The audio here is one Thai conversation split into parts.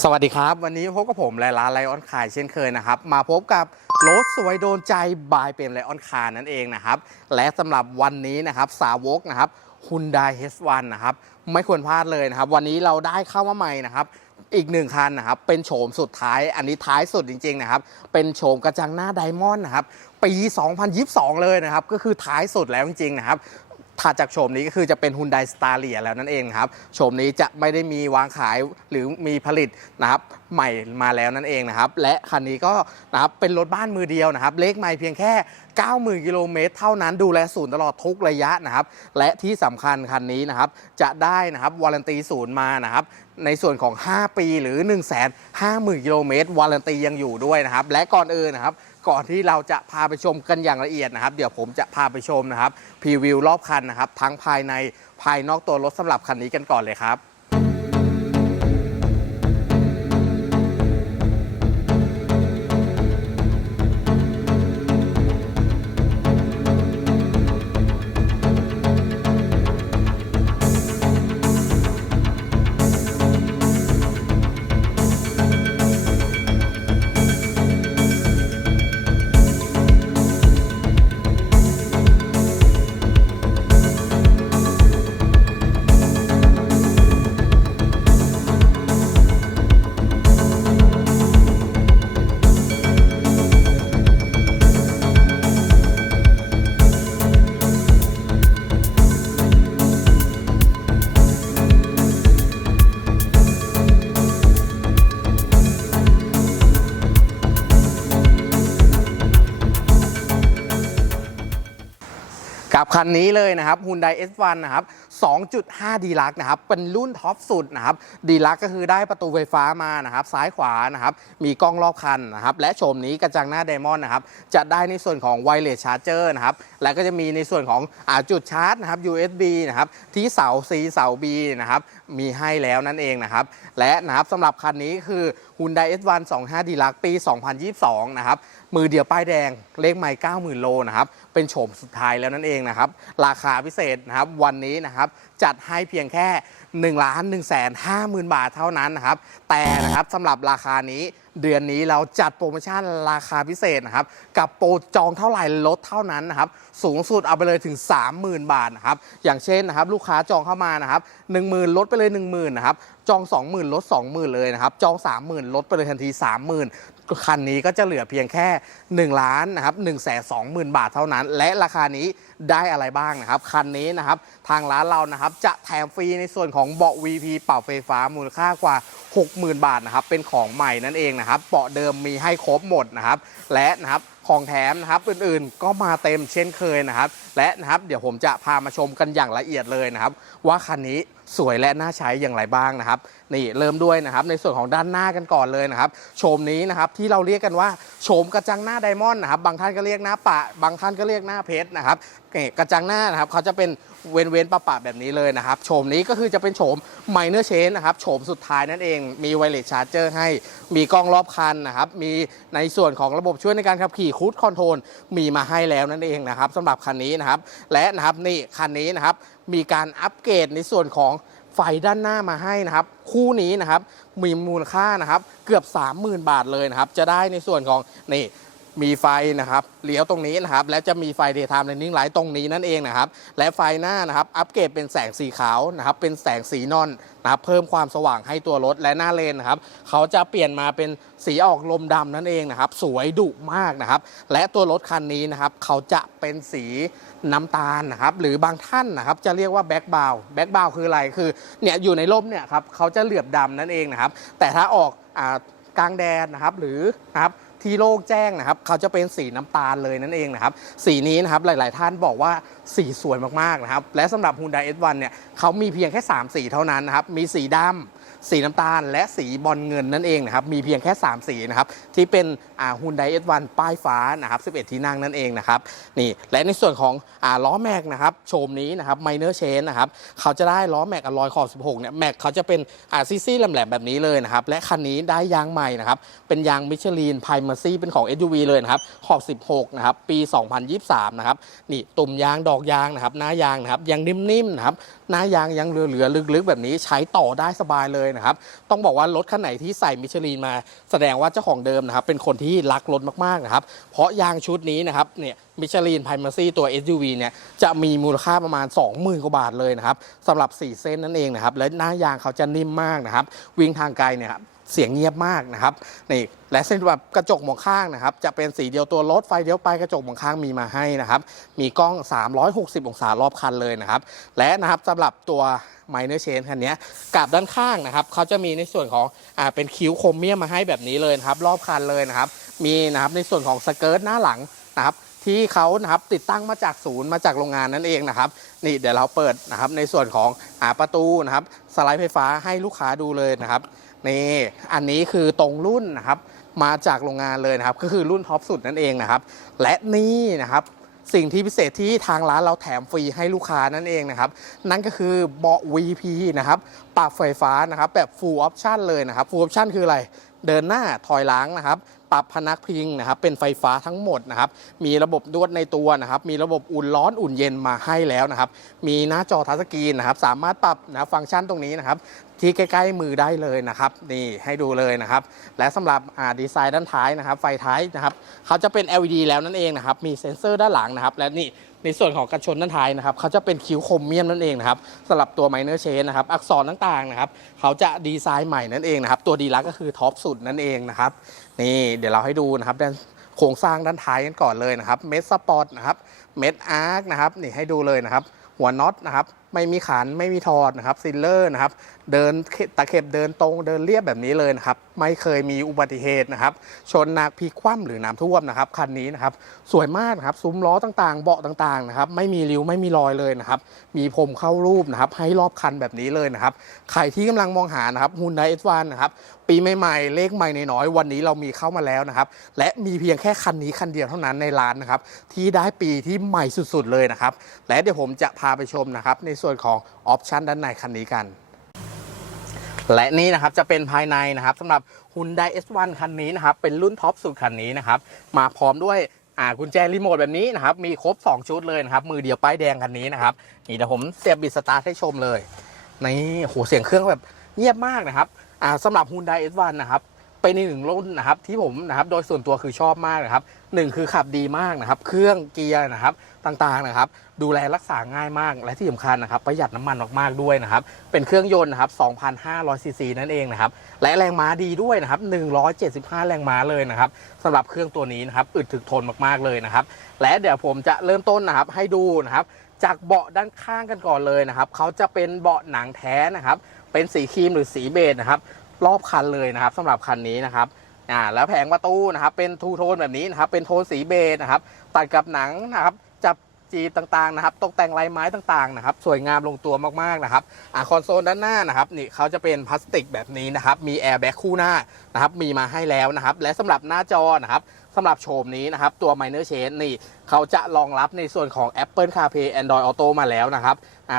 สวัสดีครับ วันนี้พบกับผมและร้านไลออนคายเช่นเคยนะครับ มาพบกับรถสวยโดนใจบายเป็นไลออนคานั่นเองนะครับ และสำหรับวันนี้นะครับสาวกนะครับ Hyundai H1 นะครับ ไม่ควรพลาดเลยนะครับ วันนี้เราได้เข้ามาใหม่นะครับ อีกหนึ่งคันนะครับ เป็นโฉมสุดท้าย อันนี้ท้ายสุดจริง ๆ นะครับ เป็นโฉมกระจังหน้าไดมอนด์นะครับ ปี 2022 เลยนะครับ ก็คือท้ายสุดแล้วจริง ๆ นะครับ ถัดจากโฉมนี้ก็คือจะเป็น Hyundai Staria แล้วนั่นเองครับโฉมนี้จะไม่ได้มีวางขายหรือมีผลิตนะครับใหม่มาแล้วนั่นเองนะครับและคันนี้ก็นะครับเป็นรถบ้านมือเดียวนะครับเลขไม่เพียงแค่ 90,000กิโลเมตรเท่านั้นดูแลศูนย์ตลอดทุกระยะนะครับและที่สำคัญคันนี้นะครับจะได้นะครับวารันตีศูนย์มานะครับในส่วนของ 5 ปีหรือ 1 5 0 0 0 0กิโลเมตรวารันตียังอยู่ด้วยนะครับและก่อนอื่นนะครับ ก่อนที่เราจะพาไปชมกันอย่างละเอียดนะครับ เดี๋ยวผมจะพาไปชมนะครับพรีวิวรอบคันนะครับ ทั้งภายในภายนอกตัวรถสำหรับคันนี้กันก่อนเลยครับับคันนี้เลยนะครับ Hyundai S1 นะครับ 2.5 d l u x นะครับ เป็นรุ่นท็อปสุดนะครับ d l u x ก็คือได้ประตูไฟฟ้ามานะครับ ซ้ายขวานะครับ มีกล้องรอบคันนะครับ และโฉมนี้กระจังหน้าไดมอนด์นะครับ จะได้ในส่วนของ Wireless Charger นะครับ และก็จะมีในส่วนของอจุดชาร์จนะครับ USB นะครับ ที่เสา C เสา B นะครับ มีให้แล้วนั่นเองนะครับ และนะครับสำหรับคันนี้คือ Hyundai S1 25 d l u x ปี 2022 นะครับ มือเดียวป้ายแดงเลขไม่90,000 โลนะครับ เป็นโฉมสุดท้ายแล้วนั่นเองนะครับ ราคาพิเศษนะครับวันนี้นะครับจัดให้เพียงแค่1ล้าน1แสน50,000 บาทเท่านั้นนะครับ แต่นะครับสำหรับราคานี้เดือนนี้เราจัดโปรโมชั่นราคาพิเศษนะครับ กับโปรจองเท่าไหร่ลดเท่านั้นนะครับ สูงสุดเอาไปเลยถึง 30,000 บาทนะครับ อย่างเช่นนะครับ ลูกค้าจองเข้ามานะครับ 10,000 ลดไปเลย 10,000 นะครับ จอง 20,000 ลด 20,000 เลยนะครับ จอง 30,000 ลดไปเลยทันที 30,000 คันนี้ก็จะเหลือเพียงแค่ 1 ล้านนะครับ1 2 0 0 0 0 บาทเท่านั้น และราคานี้ได้อะไรบ้างนะครับ คันนี้นะครับ ทางร้านเรานะครับจะแถมฟรีในส่วนของเบาะ VP เป่าไฟฟ้ามูลค่ากว่า 60,000 บาทนะครับ เป็นของใหม่นั่นเองนะครับเบาะเดิมมีให้ครบหมดนะครับ และนะครับของแถมนะครับอื่นๆก็มาเต็มเช่นเคยนะครับ และนะครับเดี๋ยวผมจะพามาชมกันอย่างละเอียดเลยนะครับ ว่าคันนี้ สวยและน่าใช้อย่างไรบ้างนะครับนี่เริ่มด้วยนะครับในส่วนของด้านหน้ากันก่อนเลยนะครับโฉมนี้นะครับที่เราเรียกกันว่าโฉมกระจังหน้าไดมอนด์นะครับบางท่านก็เรียกหน้าปะ บางท่านก็เรียกหน้าเพชรนะครับกระจังหน้านะครับเขาจะเป็นเว้นเว้นปะปะแบบนี้เลยนะครับโฉมนี้ก็คือจะเป็นโฉมไมเนอร์เชนนะครับโฉมสุดท้ายนั่นเองมีไวเลสชาร์เจอร์ให้มีกล้องรอบคันนะครับมีในส่วนของระบบช่วยในการขับขี่คูดคอนโทรลมีมาให้แล้วนั่นเองนะครับสำหรับคันนี้นะครับและนะครับนี่คันนี้นะครับมีการอัปเกรดในส่วนของไฟด้านหน้ามาให้นะครับ คู่นี้นะครับมีมูลค่านะครับเกือบ 30,000 บาทเลยนะครับ จะได้ในส่วนของนี่ มีไฟนะครับเลี้ยวตรงนี้นะครับและจะมีไฟ daytime running light ตรงนี้นั่นเองนะครับและไฟหน้านะครับอัปเกรดเป็นแสงสีขาวนะครับเป็นแสงสีนอนนะครับเพิ่มความสว่างให้ตัวรถและหน้าเลนนะครับเขาจะเปลี่ยนมาเป็นสีออกลมดำนั่นเองนะครับสวยดุมากนะครับและตัวรถคันนี้นะครับเขาจะเป็นสีน้ำตาลนะครับหรือบางท่านนะครับจะเรียกว่าแบ็กบาวแบ็กบาวคืออะไรคือเนี่ยอยู่ในร่มเนี่ยครับเขาจะเหลือบดำนั่นเองนะครับแต่ถ้าออกอกลางแดดนะครับหรือนะครับ ที่โล่งแจ้งนะครับ เขาจะเป็นสีน้ำตาลเลยนั่นเองนะครับ สีนี้นะครับหลาย ๆ ท่านบอกว่าสีสวยมาก ๆ นะครับ และสำหรับ Hyundai S1 เนี่ยเขามีเพียงแค่ 3 สีเท่านั้นนะครับ มีสีดำสีน้ำตาล และสีบอลเงินนั่นเองนะครับ มีเพียงแค่ 3 สีนะครับที่เป็น อ่า Hyundai S1 ป้ายฟ้านะครับ11 ที่นั่งนั่นเองนะครับนี่และในส่วนของอ่าล้อแม็กนะครับโฉมนี้นะครับ Minor Change นะครับเขาจะได้ล้อแม็กอลลอยขอบ 16เนี่ยแม็กเขาจะเป็นอ่าซีซี่แหลมๆแบบนี้เลยนะครับและคันนี้ได้ยางใหม่นะครับเป็นยางมิชลินไพมาซี่เป็นของ SUV เลยนะครับขอบ 16นะครับปี 2023นะครับนี่ตุ่มยางดอกยางนะครับหน้ายางนะครับยังนิ่มๆนะครับหน้ายางยังเหลือๆลึกๆ แบบนี้ใช้ต่อได้สบายเลยนะครับต้องบอกว่ารถคันไหนที่ใส่มิชลินมา แสดงว่าเจ้าของเดิมนะครับเป็นคนที่รักรถมากๆนะครับ เพราะยางชุดนี้นะครับเนี่ยมิชลินไพรมาซี่ตัว SUV เนี่ยจะมีมูลค่าประมาณ 20,000กว่าบาทเลยนะครับสำหรับ 4 เส้นนั่นเองนะครับ และหน้ายางเขาจะนิ่มมากนะครับ วิ่งทางไกลเนี่ยครับเสียงเงียบมากนะครับนี่และเส้นแบบกระจกมองข้างนะครับ จะเป็นสีเดียวตัวรถไฟเดียวไปกระจกมองข้างมีมาให้นะครับ มีกล้อง 360 องศารอบคันเลยนะครับ และนะครับสำหรับตัวไมเนอร์เชนคันนี้กับด้านข้างนะครับเขาจะมีในส่วนของอ่าเป็นคิ้วโครเมียมมาให้แบบนี้เลยนะครับ รอบคันเลยนะครับ มีนะครับในส่วนของสเกิร์ตหน้าหลังนะครับที่เขานะครับติดตั้งมาจากศูนย์มาจากโรงงานนั่นเองนะครับ นี่เดี๋ยวเราเปิดนะครับในส่วนของอาประตูนะครับ สไลด์ไฟฟ้าให้ลูกค้าดูเลยนะครับนี่อันนี้คือตรงรุ่นนะครับ มาจากโรงงานเลยนะครับ ก็คือรุ่นท็อปสุดนั่นเองนะครับ และนี่นะครับสิ่งที่พิเศษที่ทางร้านเราแถมฟรีให้ลูกค้านั่นเองนะครับ นั่นก็คือเบาะ VP นะครับปรับไฟฟ้านะครับแบบ full option เลยนะครับ full option คืออะไร เดินหน้าถอยหลังนะครับ ปรับพนักพิงนะครับ เป็นไฟฟ้าทั้งหมดนะครับ มีระบบนวดในตัวนะครับ มีระบบอุ่นร้อนอุ่นเย็นมาให้แล้วนะครับ มีหน้าจอทัชสกรีนนะครับ สามารถปรับนะฟังก์ชันตรงนี้นะครับ ที่ใกล้ๆมือได้เลยนะครับ นี่ให้ดูเลยนะครับ และสำหรับดีไซน์ด้านท้ายนะครับ ไฟท้ายนะครับ เขาจะเป็น LED แล้วนั่นเองนะครับ มีเซ็นเซอร์ด้านหลังนะครับ และนี่ ในส่วนของกระชนด้านท้ายนะครับเขาจะเป็นคิ้วคมเมียมนั่นเองนะครับสำหรับตัวไมเนอร์เชนนะครับอักษรต่างๆนะครับเขาจะดีไซน์ใหม่นั่นเองนะครับตัวดีลักก็คือท็อปสุดนั่นเองนะครับนี่เดี๋ยวเราให้ดูนะครับด้านโครงสร้างด้านท้ายกันก่อนเลยนะครับเม็ดสปอร์ตนะครับเม็ดอาร์คนะครับนี่ให้ดูเลยนะครับหัวน็อตนะครับ ไม่มีขันไม่มีถอดนะครับซิลเลอร์นะครับเดินตะเข็บเดินตรงเดินเรียบแบบนี้เลยนะครับไม่เคยมีอุบัติเหตุนะครับชนหนักพลิกคว่ำหรือน้ำท่วมนะครับคันนี้นะครับสวยมากนะครับซุ้มล้อต่างๆ เบาะต่างๆนะครับไม่มีริ้วไม่มีรอยเลยนะครับมีพรมเข้ารูปนะครับให้รอบคันแบบนี้เลยนะครับใครที่กำลังมองหานะครับฮุนไดเอสวานนะครับปีใหม่ๆเลขใหม่น้อยๆวันนี้เรามีเข้ามาแล้วนะครับและมีเพียงแค่คันนี้คันเดียวเท่านั้นในร้านนะครับที่ได้ปีที่ใหม่สุดๆเลยนะครับและเดี๋ยวผมจะพาไปชมนะครับในส่วนของออปชันด้านในคันนี้กัน และนี่นะครับจะเป็นภายในนะครับสำหรับ Hyundai S1 คันนี้นะครับเป็นรุ่นท็อปสุดคันนี้นะครับมาพร้อมด้วยอ่ากุญแจรีโมทแบบนี้นะครับมีครบ 2 ชุดเลยนะครับมือเดียวป้ายแดงคันนี้นะครับนี่เดี๋ยวผมเสียบบิดสตาร์ทให้ชมเลยนี่โหเสียงเครื่องแบบเงียบมากนะครับอ่าสำหรับ Hyundai S1 นะครับเป็นอีกหนึ่งรุ่นนะครับที่ผมนะครับโดยส่วนตัวคือชอบมากนะครับหนึ่งคือขับดีมากนะครับ เครื่องเกียร์นะครับ ต่างๆนะครับ ดูแลรักษาง่ายมากและที่สำคัญนะครับ ประหยัดน้ำมันมากๆด้วยนะครับ เป็นเครื่องยนต์นะครับ 2,500ซีซีนั่นเองนะครับ และแรงม้าดีด้วยนะครับ 175 แรงม้าเลยนะครับสำหรับเครื่องตัวนี้นะครับอึดถึกทนมากๆเลยนะครับ และเดี๋ยวผมจะเริ่มต้นนะครับให้ดูนะครับจากเบาะด้านข้างกันก่อนเลยนะครับเขาจะเป็นเบาะหนังแท้นะครับ เป็นสีครีมหรือสีเบจนะครับ รอบคันเลยนะครับสำหรับคันนี้นะครับอ่าแล้วแผงประตูนะครับ เป็นทูโทนแบบนี้นะครับ เป็นโทนสีเบจนะครับ ตัดกับหนังนะครับ จีบต่างๆนะครับตกแต่งลายไม้ต่างๆนะครับสวยงามลงตัวมากๆนะครับอ่าคอนโซลด้านหน้านะครับนี่เขาจะเป็นพลาสติกแบบนี้นะครับมีแอร์แบ็กคู่หน้านะครับมีมาให้แล้วนะครับและสำหรับหน้าจอนะครับสำหรับโฉมนี้นะครับตัว Minor Change นี่เขาจะรองรับในส่วนของ Apple CarPlay Android Auto มาแล้วนะครับ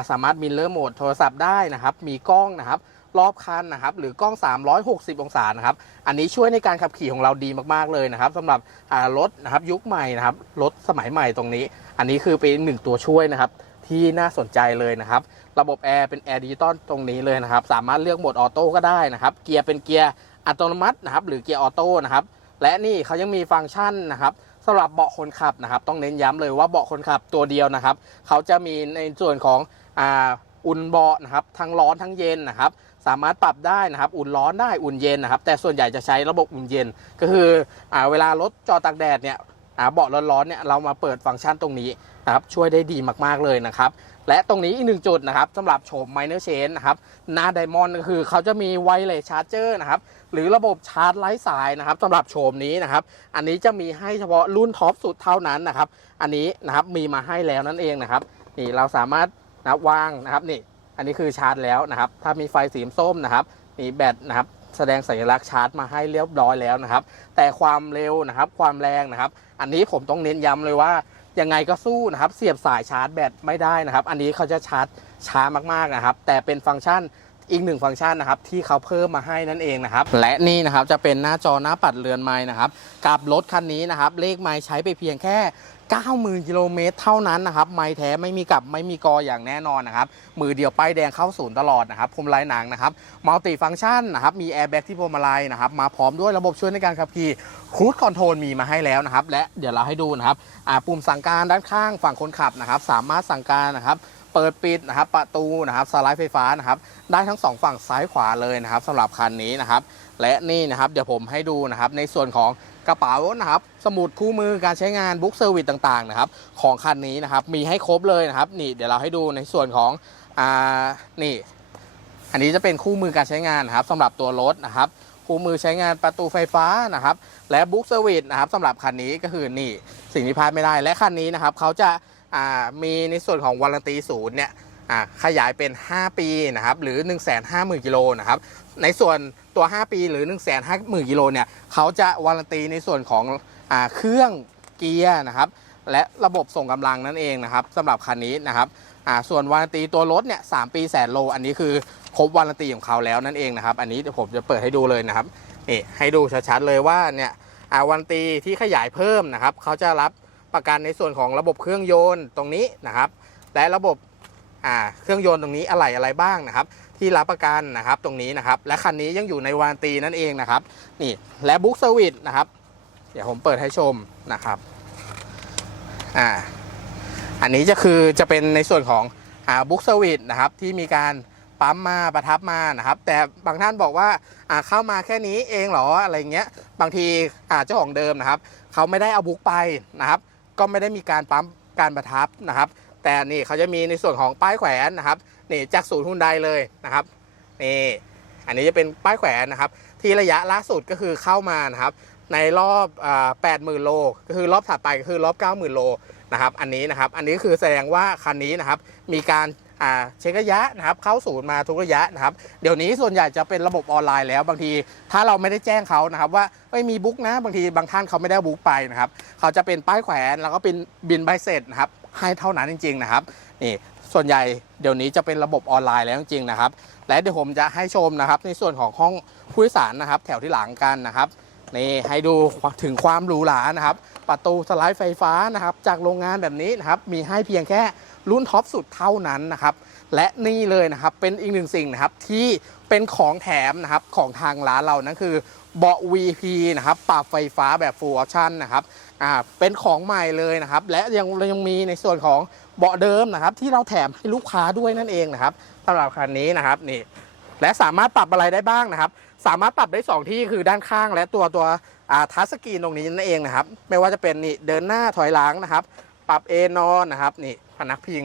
สามารถมินเลอร์โหมดโทรศัพท์ได้นะครับมีกล้องนะครับ รอบคันนะครับหรือกล้อง 360 องศานะครับอันนี้ช่วยในการขับขี่ของเราดีมากๆเลยนะครับสำหรับรถนะครับยุคใหม่นะครับรถสมัยใหม่ตรงนี้ อันนี้คือเป็นหนึ่งตัวช่วยนะครับที่น่าสนใจเลยนะครับ ระบบแอร์เป็นแอร์ดิจิตอลตรงนี้เลยนะครับ สามารถเลือกโหมดออโต้ก็ได้นะครับ เกียร์เป็นเกียร์อัตโนมัตินะครับหรือเกียร์ออโต้นะครับ และนี่เขายังมีฟังก์ชันนะครับสำหรับเบาะคนขับนะครับ ต้องเน้นย้ำเลยว่าเบาะคนขับตัวเดียวนะครับ เขาจะมีในส่วนของอ่าอุ่นเบาะนะครับ ทั้งร้อนทั้งเย็นนะครับ สามารถปรับได้นะครับ อุ่นร้อนได้อุ่นเย็นนะครับ แต่ส่วนใหญ่จะใช้ระบบอุ่นเย็น ก็คืออเวลารถจอตากแดดเนี่ยเบาะร้อนๆเนี่ยเรามาเปิดฟังก์ชันตรงนี้นะครับช่วยได้ดีมากๆเลยนะครับ และตรงนี้อีกหนึ่งจุดนะครับสำหรับโฉม Minor Change นะครับหน้าไดมอนด์ก็คือเขาจะมีไวเลสชาร์จเจอร์นะครับหรือระบบชาร์จไร้สายนะครับสำหรับโฉมนี้นะครับ อันนี้จะมีให้เฉพาะรุ่นท็อปสุดเท่านั้นนะครับ อันนี้นะครับมีมาให้แล้วนั่นเองนะครับนี่เราสามารถนะวางนะครับนี่ อันนี้คือชาร์จแล้วนะครับ ถ้ามีไฟสีส้มนะครับมีแบตนะครับ แสดงสัญลักษณ์ชาร์จมาให้เรียบร้อยแล้วนะครับ แต่ความเร็วนะครับ ความแรงนะครับ อันนี้ผมต้องเน้นย้ำเลยว่ายังไงก็สู้นะครับ เสียบสายชาร์จแบตไม่ได้นะครับ อันนี้เขาจะชาร์จช้ามากๆนะครับ แต่เป็นฟังก์ชันอีกหนึ่งฟังก์ชันนะครับที่เขาเพิ่มมาให้นั่นเองนะครับและนี่นะครับจะเป็นหน้าจอหน้าปัดเรือนไม้นะครับกับรถคันนี้นะครับเลขไม้ใช้ไปเพียงแค่ 90,000กิโลเมตรเท่านั้นนะครับ ไม้แท้ไม่มีกลับไม่มีกออย่างแน่นอนนะครับ มือเดียวป้ายแดงเข้าศูนย์ตลอดนะครับพรมลายหนังนะครับมัลติฟังก์ชันนะครับมีแอร์แบ็กที่พวงมาลัยนะครับมาพร้อมด้วยระบบช่วยในการขับขี่ครูดคอนโทรลมีมาให้แล้วนะครับ และเดี๋ยวเราให้ดูนะครับปุ่มสั่งการด้านข้างฝั่งคนขับนะครับ สามารถสั่งการนะครับ เปิดปิดนะครับประตูนะครับสไลด์ไฟฟ้านะครับได้ทั้งสองฝั่งซ้ายขวาเลยนะครับสำหรับคันนี้นะครับและนี่นะครับเดี๋ยวผมให้ดูนะครับในส่วนของกระเป๋านะครับสมุดคู่มือการใช้งานบุ๊กเซอร์วิสต่างๆนะครับของคันนี้นะครับมีให้ครบเลยนะครับนี่เดี๋ยวเราให้ดูในส่วนของอ่านี่อันนี้จะเป็นคู่มือการใช้งานนะครับสำหรับตัวรถนะครับคู่มือใช้งานประตูไฟฟ้านะครับและบุ๊กเซอร์วิสนะครับสำหรับคันนี้ก็คือนี่สิ่งที่พลาดไม่ได้และคันนี้นะครับเขาจะ มีในส่วนของวารันตีศูนย์เนี่ยขยายเป็น 5 ปีนะครับหรือ 1 5 0 0 0 0กิโลนะครับในส่วนตัว 5 ปีหรือ 1 5 0 0 0 0กิโลเนี่ยเขาจะวารันตีในส่วนของอเครื่องเกียร์นะครับและระบบส่งกำลังนั่นเองนะครับสำหรับคันนี้นะครับส่วนวารันตีตัวรถเนี่ยสปีแสนโล อันนี้คือครบวารันตีของเขาแล้วนั่นเองนะครับอันนี้เดี๋ยวผมจะเปิดให้ดูเลยนะครับนี่ให้ดูชัดๆเลยว่าเนี่ยอาวันตีที่ขยายเพิ่มนะครับเขาจะรับ ประกันในส่วนของระบบเครื่องยนต์ตรงนี้นะครับ และระบบเครื่องยนต์ตรงนี้อะไรอะไรบ้างนะครับ ที่รับประกันนะครับตรงนี้นะครับ และคันนี้ยังอยู่ในวารันตีนั่นเองนะครับ นี่และบุ๊กเซอร์วิสนะครับ เดี๋ยวผมเปิดให้ชมนะครับอ่าอันนี้จะคือจะเป็นในส่วนของอ่าบุ๊กเซอร์วิสนะครับที่มีการปั๊มมาประทับมานะครับ แต่บางท่านบอกว่าอ่าเข้ามาแค่นี้เองเหรออะไรเงี้ยบางทีอ่าเจ้าของเดิมนะครับเขาไม่ได้เอาบุ๊กไปนะครับ ก็ไม่ได้มีการปั๊มการประทับนะครับ แต่นี่เขาจะมีในส่วนของป้ายแขวนนะครับนี่จากศูนย์ฮุนไดเลยนะครับนี่อันนี้จะเป็นป้ายแขวนนะครับ ที่ระยะล่าสุดก็คือเข้ามานะครับ ในรอบแปดหมื่นโล ก็คือรอบถัดไปก็คือรอบ 9 0,000 โลนะครับ อันนี้นะครับ อันนี้คือแสดงว่าคันนี้นะครับ มีการ อ่าเช็คระยะนะครับเข้าศูนย์มาทุกระยะนะครับเดี๋ยวนี้ส่วนใหญ่จะเป็นระบบออนไลน์แล้วบางที ถ้าเราไม่ได้แจ้งเขานะครับ ว่าไม่มีบุ๊กนะบางทีบางท่านเขาไม่ได้บุ๊กไปนะครับเขาจะเป็นป้ายแขวนแล้วก็เป็นบินใบเสร็จนะครับให้เท่านั้นจริง ๆ นะครับนี่ส่วนใหญ่เดี๋ยวนี้จะเป็นระบบออนไลน์แล้วจริงๆนะครับ และเดี๋ยวผมจะให้ชมนะครับ ในส่วนของห้องผู้โดยสารนะครับ แถวที่หลังกันนะครับนี่ให้ดูถึงความหรูหรานะครับ ประตูสไลด์ไฟฟ้านะครับ จากโรงงานแบบนี้นะครับ มีให้เพียงแค่ รุ่นท็อปสุดเท่านั้นนะครับและนี่เลยนะครับเป็นอีกหนึ่งสิ่งนะครับที่เป็นของแถมนะครับของทางร้านเรานั่นคือเบาะ VP นะครับปรับไฟฟ้าแบบ full option นะครับอ่าเป็นของใหม่เลยนะครับ และยังยังมีในส่วนของเบาะเดิมนะครับ ที่เราแถมให้ลูกค้าด้วยนั่นเองนะครับสำหรับคันนี้นะครับนี่และสามารถปรับอะไรได้บ้างนะครับ สามารถปรับได้ 2 ที่คือด้านข้างและตัวตัวทัชสกรีนตรงนี้นั่นเองนะครับ ไม่ว่าจะเป็นนี่เดินหน้าถอยหลังนะครับ ปรับเอนอนนะครับนี่ พนักพิง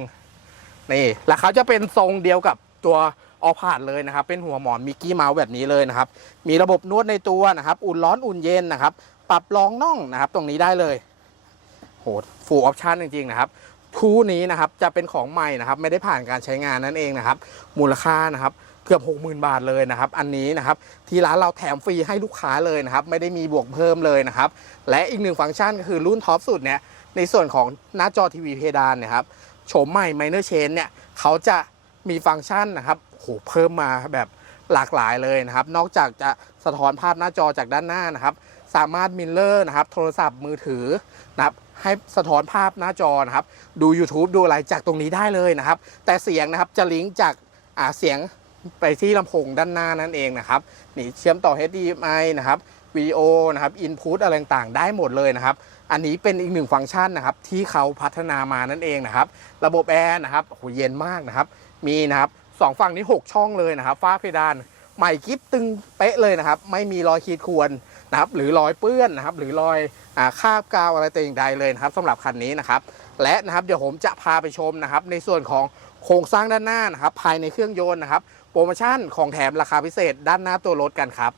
นี่แล้วเขาจะเป็นทรงเดียวกับตัวออพาดเลยนะครับ เป็นหัวหมอนมิกกี้เมาส์แบบนี้เลยนะครับ มีระบบนวดในตัวนะครับ อุ่นร้อนอุ่นเย็นนะครับ ปรับรองน่องนะครับ ตรงนี้ได้เลยโหฟูลออปชันจริง ๆ นะครับคู่นี้นะครับจะเป็นของใหม่นะครับ ไม่ได้ผ่านการใช้งานนั่นเองนะครับ มูลค่านะครับเกือบ 60,000 บาทเลยนะครับ อันนี้นะครับที่ร้านเราแถมฟรีให้ลูกค้าเลยนะครับ ไม่ได้มีบวกเพิ่มเลยนะครับ และอีกหนึ่งฟังก์ชันก็คือรุ่นท็อปสุดเนี่ยในส่วนของหน้าจอทีวีเพดานเนะครับ โฉมใหม่ Minor Change เนี่ยเขาจะมีฟังก์ชันนะครับโหเพิ่มมาแบบหลากหลายเลยนะครับ นอกจากจะสะท้อนภาพหน้าจอจากด้านหน้านะครับ สามารถมิลเลอร์นะครับ โทรศัพท์มือถือนะครับให้สะท้อนภาพหน้าจอนะครับ ดู YouTube ดูอะไรจากตรงนี้ได้เลยนะครับ แต่เสียงนะครับจะลิงก์จากอ่าเสียงไปที่ลำโพงด้านหน้านั่นเองนะครับนี่เชื่อมต่อ HDMI นะครับวิดีโอนะครับอินพุตอะไรต่างๆได้หมดเลยนะครับ อันนี้เป็นอีกหนึ่งฟังก์ชันนะครับที่เขาพัฒนามานั่นเองนะครับ ระบบแอร์นะครับโหเย็นมากนะครับ มีนะครับสองฝั่งนี้ 6 ช่องเลยนะครับฟ้าเพดานใหม่กิฟตึงเป๊ะเลยนะครับ ไม่มีรอยขีดข่วนนะครับหรือรอยเปื้อนนะครับ หรือรอยอคาบกาวอะไรแต่อย่างใดเลยนะครับสำหรับคันนี้นะครับ และนะครับเดี๋ยวผมจะพาไปชมนะครับ ในส่วนของโครงสร้างด้านหน้านะครับ ภายในเครื่องยนต์นะครับ โปรโมชั่นของแถมราคาพิเศษด้านหน้าตัวรถกันครับ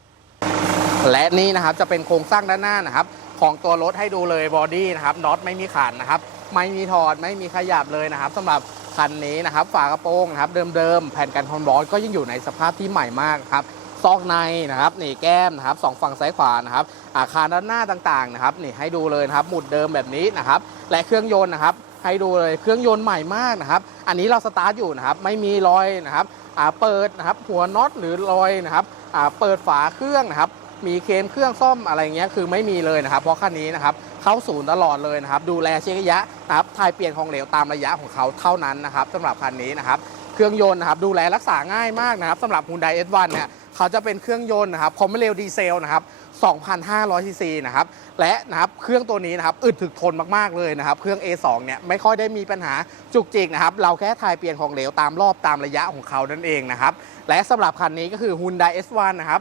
และนี่นะครับจะเป็นโครงสร้างด้านหน้านะครับ ของตัวรถให้ดูเลยบอดี้นะครับน็อตไม่มีขาดนะครับไม่มีถอดไม่มีขยับเลยนะครับสำหรับคันนี้นะครับฝากระโปรงนะครับเดิมๆแผ่นกันความร้อนก็ยังอยู่ในสภาพที่ใหม่มากครับซอกในนะครับนี่แก้มนะครับสองฝั่งซ้ายขวานะครับอาคารด้านหน้าต่างๆนะครับนี่ให้ดูเลยนะครับหมุดเดิมแบบนี้นะครับและเครื่องยนต์นะครับให้ดูเลยเครื่องยนต์ใหม่มากนะครับอันนี้เราสตาร์ทอยู่นะครับไม่มีรอยนะครับอ่าเปิดนะครับหัวน็อตหรือรอยนะครับอ่าเปิดฝาเครื่องนะครับ มีเคมเครื่องซ่อมอะไรเงี้ยคือไม่มีเลยนะครับเพราะคันนี้นะครับเข้าศูนย์ตลอดเลยนะครับดูแลเช็คระยะนะครับถ่ายเปลี่ยนของเหลวตามระยะของเขาเท่านั้นนะครับสำหรับคันนี้นะครับเครื่องยนต์นะครับดูแลรักษาง่ายมากนะครับสำหรับ Hyundai S1 เนี่ยเขาจะเป็นเครื่องยนต์นะครับคอมเมเรลดีเซลนะครับ 2,500ซีซีนะครับ และนะครับเครื่องตัวนี้นะครับอึดถึกทนมากๆเลยนะครับ เครื่อง A2 เนี่ยไม่ค่อยได้มีปัญหาจุกจิกนะครับ เราแค่ถ่ายเปลี่ยนของเหลวตามรอบตามระยะของเขานั่นเองนะครับ และสำหรับคันนี้ก็คือ Hyundai S1 นะครับ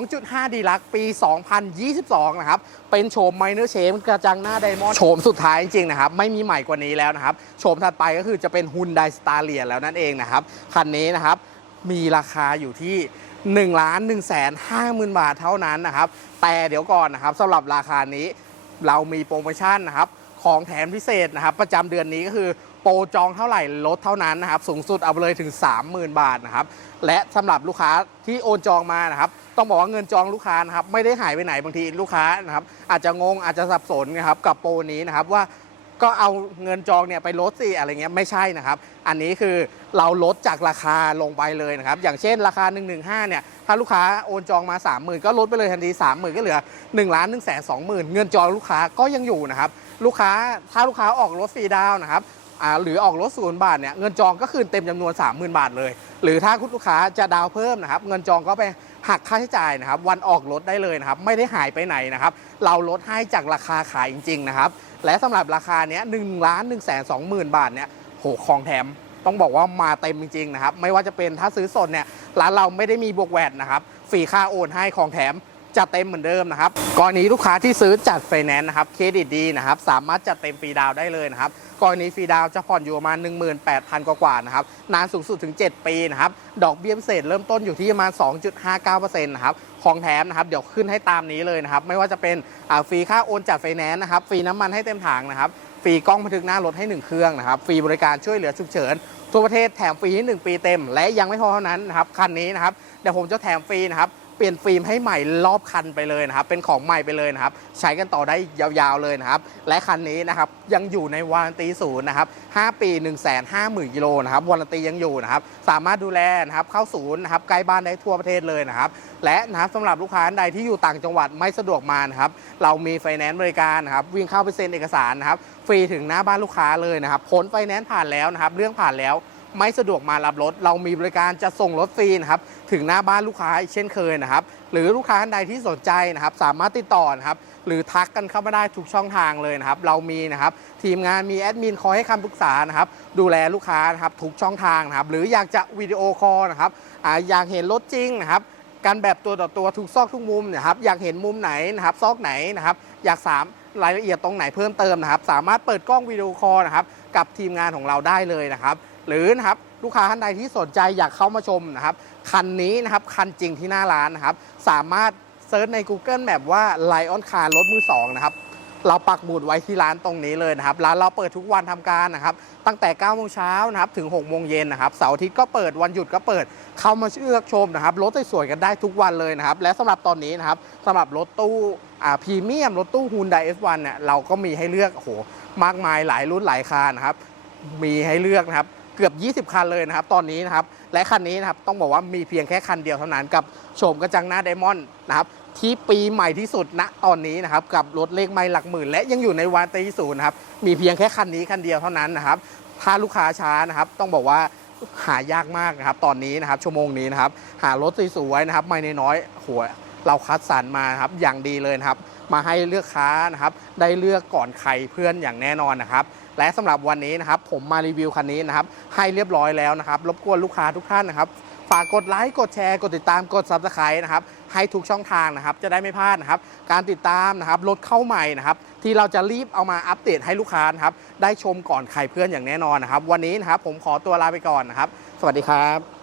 2.5 ดีลักปี 2022 นะครับ เป็นโฉมไมเนอร์เชมกระจังหน้าไดมอนด์โฉมสุดท้ายจริงๆนะครับ ไม่มีใหม่กว่านี้แล้วนะครับโฉมถัดไปก็คือจะเป็น Hyundai Staria แล้วนั่นเองนะครับคันนี้นะครับมีราคาอยู่ที่ 1ล้าน1แสน5หมื่นบาทเท่านั้นนะครับ แต่เดี๋ยวก่อนนะครับสำหรับราคานี้เรามีโปรโมชั่นนะครับของแถมพิเศษนะครับ ประจำเดือนนี้ก็คือโปรจองเท่าไหร่ลดเท่านั้นนะครับ สูงสุดเอาไปเลยถึง 30,000 บาทนะครับ และสำหรับลูกค้าที่โอนจองมานะครับ ต้องบอกว่าเงินจองลูกค้านะครับ ไม่ได้หายไปไหนบางทีลูกค้านะครับ อาจจะงงอาจจะสับสนนะครับกับโปรนี้นะครับว่า ก็เอาเงินจองเนี่ยไปลดสิอะไรเงี้ยไม่ใช่นะครับ อันนี้คือเราลดจากราคาลงไปเลยนะครับ อย่างเช่นราคา 115 เนี่ย ถ้าลูกค้าโอนจองมา 30,000 ก็ลดไปเลยทันที 30,000 ก็เหลือ1ล้าน1แสน20,000 เงินจองลูกค้าก็ยังอยู่นะครับ ลูกค้าถ้าลูกค้าออกรถฟรีดาวนะครับอ่าหรือออกรถศูนย์บาทเนี่ยเงินจองก็คืนเต็มจำนวน 30,000 บาทเลย หรือถ้าคุณลูกค้าจะดาวเพิ่มนะครับ เงินจองก็ไป หักค่าใช้จ่ายนะครับวันออกรถได้เลยนะครับไม่ได้หายไปไหนนะครับเราลดให้จากราคาขายจริงๆนะครับและสำหรับราคาเนี้ยหนึ่งล้านหนึ่งแสนสองหมื่นบาทเนี่ยโหของแถมต้องบอกว่ามาเต็มจริงๆนะครับไม่ว่าจะเป็นถ้าซื้อสดเนี่ยร้านเราไม่ได้มีบวกแวดนะครับฟรีค่าโอนให้ของแถมจัดเต็มเหมือนเดิมนะครับกรณีลูกค้าที่ซื้อจัดไฟแนนซ์นะครับเครดิตดีนะครับสามารถจัดเต็มฟรีดาวได้เลยนะครับ กรณีฟรีดาวจะผ่อนอยู่ประมาณ 18,000 กว่าๆนะครับนานสูงสุดถึง 7 ปีนะครับดอกเบี้ยพิเศษเริ่มต้นอยู่ที่ประมาณ 2.59%นะครับของแถมนะครับเดี๋ยวขึ้นให้ตามนี้เลยนะครับไม่ว่าจะเป็นฟรีค่าโอนจัดไฟแนนซ์นะครับฟรีน้ำมันให้เต็มถังนะครับฟรีกล้องบันทึกหน้ารถให้ 1 เครื่องนะครับฟรีบริการช่วยเหลือฉุกเฉินทั่วประเทศแถมฟรีให้1ปีเต็ม และยังไม่พอเท่านั้นนะครับคันนี้นะครับเดี๋ยวผมจะแถมฟรีนะครับ เปลี่ยนฟิล์มให้ใหม่รอบคันไปเลยนะครับ เป็นของใหม่ไปเลยนะครับ ใช้กันต่อได้ยาวๆเลยนะครับ และคันนี้นะครับยังอยู่ในวารันตีศูนย์นะครับ 5 ปี 1 5 0 0 0 0กิโลนะครับวารันตียังอยู่นะครับ สามารถดูแลนะครับเข้าศูนย์นะครับใกล้บ้านได้ทั่วประเทศเลยนะครับ และนะครับสำหรับลูกค้าใดที่อยู่ต่างจังหวัดไม่สะดวกมานะครับ เรามีไฟแนนซ์บริการนะครับ วิ่งเข้าไปเซ็นเอกสารนะครับ ฟรีถึงหน้าบ้านลูกค้าเลยนะครับผลไฟแนนซ์ผ่านแล้วนะครับ เรื่องผ่านแล้ว ไม่สะดวกมารับรถ เรามีบริการจะส่งรถฟรีนะครับถึงหน้าบ้านลูกค้าเช่นเคยนะครับ หรือลูกค้าท่านใดที่สนใจนะครับ สามารถติดต่อนะครับ หรือทักกันเข้ามาได้ทุกช่องทางเลยนะครับ เรามีนะครับ ทีมงานมีแอดมินคอยให้คำปรึกษานะครับ ดูแลลูกค้านะครับทุกช่องทางนะครับ หรืออยากจะวิดีโอคอลนะครับออยากเห็นรถจริงนะครับการแบบตัวต่อตัวทุกซอกทุกมุมนะครับ อยากเห็นมุมไหนนะครับ ซอกไหนนะครับ อยากสามรายละเอียดตรงไหนเพิ่มเติมนะครับ สามารถเปิดกล้องวิดีโอคอลนะครับ กับทีมงานของเราได้เลยนะครับ หรือนะครับลูกค้าท่านใดที่สนใจอยากเข้ามาชมนะครับคันนี้นะครับคันจริงที่หน้าร้านนะครับสามารถเซิร์ชใน Google Map ว่า Lion Car รถมือสองนะครับเราปักหมุดไว้ที่ร้านตรงนี้เลยนะครับร้านเราเปิดทุกวันทำการนะครับตั้งแต่9โมงเช้านะครับถึง6โมงเย็นนะครับเสาร์อาทิตย์ก็เปิดวันหยุดก็เปิดเข้ามาเลือกชมนะครับรถสวยๆกันได้ทุกวันเลยนะครับและสำหรับตอนนี้นะครับสำหรับรถตู้อ่าพรีเมียมรถตู้ Hyundai F1 เนี่ยเราก็มีให้เลือกโอ้โหมากมายหลายรุ่นหลายคันนะครับมีให้เลือกนะครับ เกือบ 20 คันเลยนะครับ ตอนนี้นะครับ และคันนี้นะครับ ต้องบอกว่ามีเพียงแค่คันเดียวเท่านั้นกับโฉมกระจังหน้าไดมอนด์นะครับ ที่ปีใหม่ที่สุดณตอนนี้นะครับ กับรถเลขไม่หลักหมื่น และยังอยู่ในวารันตีศูนย์นะครับ มีเพียงแค่คันนี้คันเดียวเท่านั้นนะครับ ถ้าลูกค้าช้านะครับ ต้องบอกว่าหายากมากนะครับ ตอนนี้นะครับ ชั่วโมงนี้นะครับ หารถสวยๆนะครับ ไม่น้อยๆหัวเราคัดสรรมาครับอย่างดีเลยนะครับ มาให้เลือกค้านะครับ ได้เลือกก่อนใครเพื่อนอย่างแน่นอนนะครับ และสำหรับวันนี้นะครับผมมารีวิวคันนี้นะครับให้เรียบร้อยแล้วนะครับรบกวนลูกค้าทุกท่านนะครับฝากกดไลค์กดแชร์กดติดตามกด subscribe นะครับให้ทุกช่องทางนะครับจะได้ไม่พลาดนะครับการติดตามนะครับรถเข้าใหม่นะครับที่เราจะรีบเอามาอัปเดตให้ลูกค้านะครับได้ชมก่อนใครเพื่อนอย่างแน่นอนนะครับวันนี้นะครับผมขอตัวลาไปก่อนนะครับ สวัสดีครับ